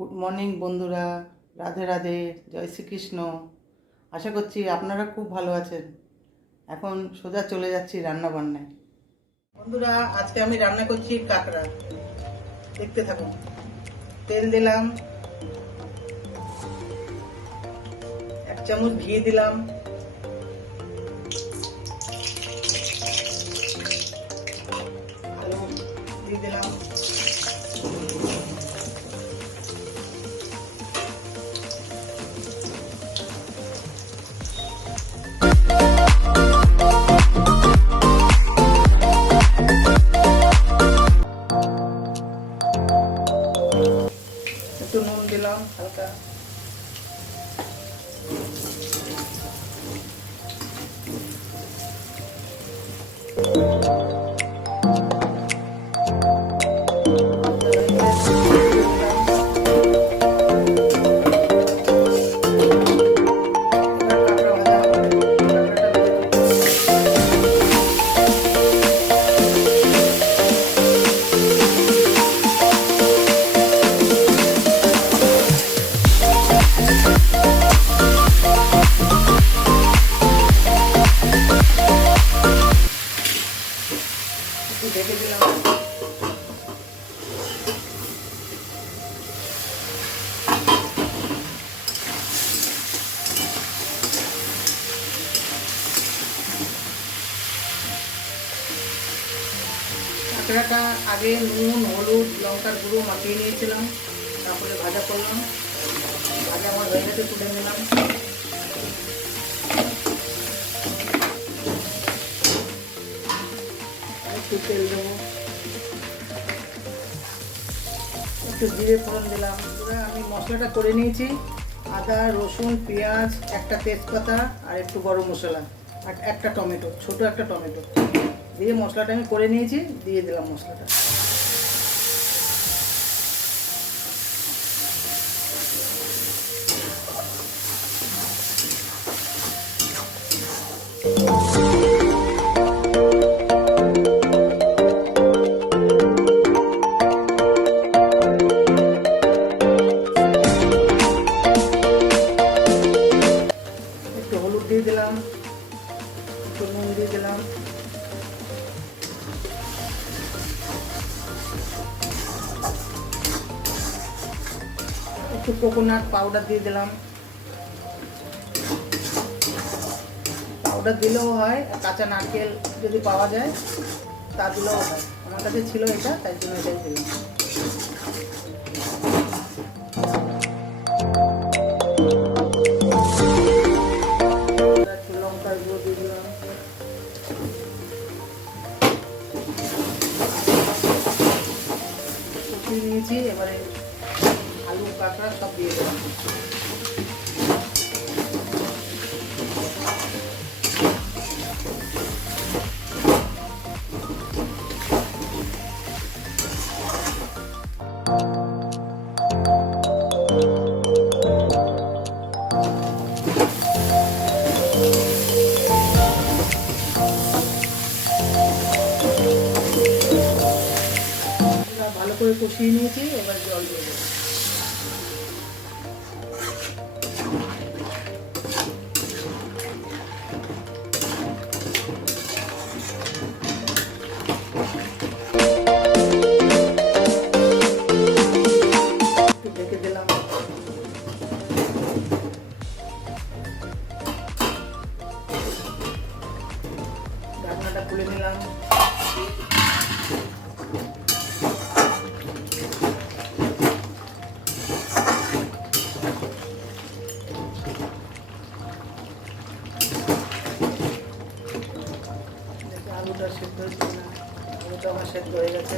Good morning বন্ধুরা। রাধে রাধে, জয় শ্রীকৃষ্ণ। আশা করছি আপনারা খুব ভালো আছেন। এখন সোজা চলে যাচ্ছি রান্না বান্নায় বন্ধুরা, আজকে আমি রান্না করছি কাঁকড়া। দেখতে থাকুন। তেল দিলাম। এক চামচ ঘি দিলাম। দিয়ে দিলাম। একটু কাঁকড়াটা আগে নুন, হলুদ, লঙ্কার গুঁড়ো মাখিয়ে নিয়েছিলাম, তারপরে ভাজা করলাম। ভাজা আমার হয়ে তুলে নিলাম। একটু তেল দেবো। একটু জিরে ফোড়ন দিলাম। আমি মশলাটা করে নিয়েছি। আদা, রসুন, পেঁয়াজ, একটা তেজপাতা আর একটু গরম মশলা। আর একটা টমেটো, ছোট একটা টমেটো। দিয়ে মশলাটা আমি করে নিয়েছি, দিয়ে দিলাম মশলাটা। একটু হলুদ দিয়ে দিলাম, একটু নুন দিয়ে দিলাম। একটু কোকোনাট পাউডার দিয়ে দিলাম। পাউডার দিলেও হয় কাঁচা নারকেল যদি পাওয়া যায়, তা দিলেও হয়। আমার কাছে ছিল এটা, তাই জন্য এটাই দিলাম। দিয়ে দিলাম। এবারে আলু কাঁকড়া সব দিয়ে দিলাম ভালো করে কষিয়ে নিয়েছি এবার জল দিয়ে দেবো। খুলে নিলাম আলুটা সেদ্ধ আলুটা আমার সেদ্ধ হয়ে গেছে।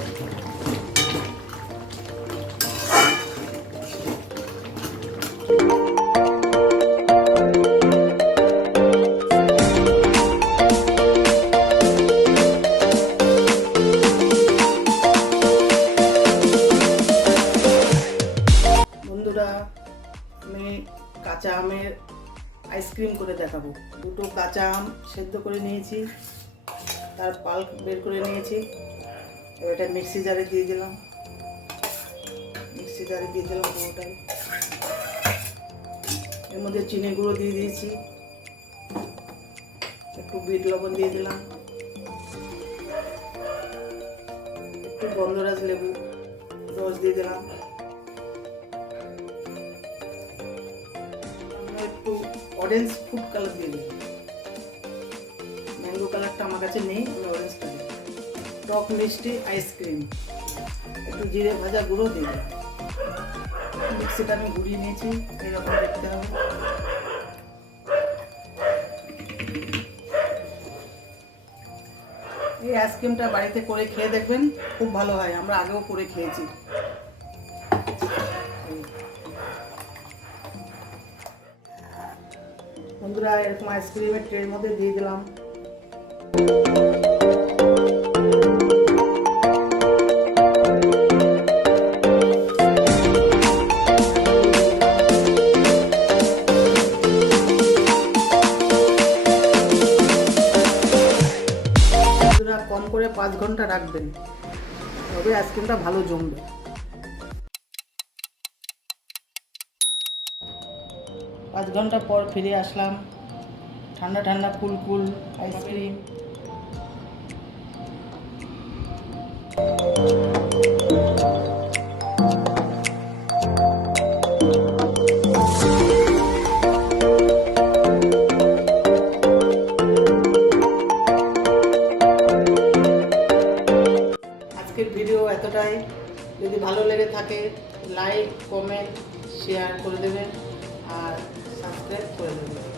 বন্ধুরা আমি কাঁচা আমের আইসক্রিম করে দেখাবো। দুটো কাঁচা আম সেদ্ধ করে নিয়েছি, তার পাল্প বের করে নিয়েছি। এবার এটা মিক্সি জারে দিয়ে দিলাম। মিক্সি জারে দিয়ে দিলাম পুরোটাই। এর মধ্যে চিনি গুঁড়ো দিয়ে দিয়েছি। একটু বিট লবণ দিয়ে দিলাম। একটু গন্ধরাজ লেবু রস দিয়ে দিলাম। অরেঞ্জ ফুড কালার দিয়ে দিই। ম্যাঙ্গো কালারটা আমার কাছে নেই, আমি অরেঞ্জ কালার টক মিষ্টি আইসক্রিম একটু জিরে ভাজা গুঁড়ো দিয়ে দিলাম। মিক্সিটা আমি ঘুরিয়ে নিয়েছি, এরকম দেখতে হবে। এই আইসক্রিমটা বাড়িতে করে খেয়ে দেখবেন, খুব ভালো হয়, আমরা আগেও করে খেয়েছি। বন্ধুরা, এরকম আইসক্রিমের ট্রের মধ্যে দিয়ে দিলাম। কম করে পাঁচ ঘণ্টা রাখবেন। তবে আইসক্রিমটা ভালো জমবে। পাঁচ ঘণ্টা পর ফিরে আসলাম। ঠান্ডা ঠান্ডা কুল কুল আইসক্রিম আজকের ভিডিও এতটাই। যদি ভালো লেগে থাকে লাইক কমেন্ট শেয়ার করে দেবেন। আর সাবস্ক্রাইব করে দেবেন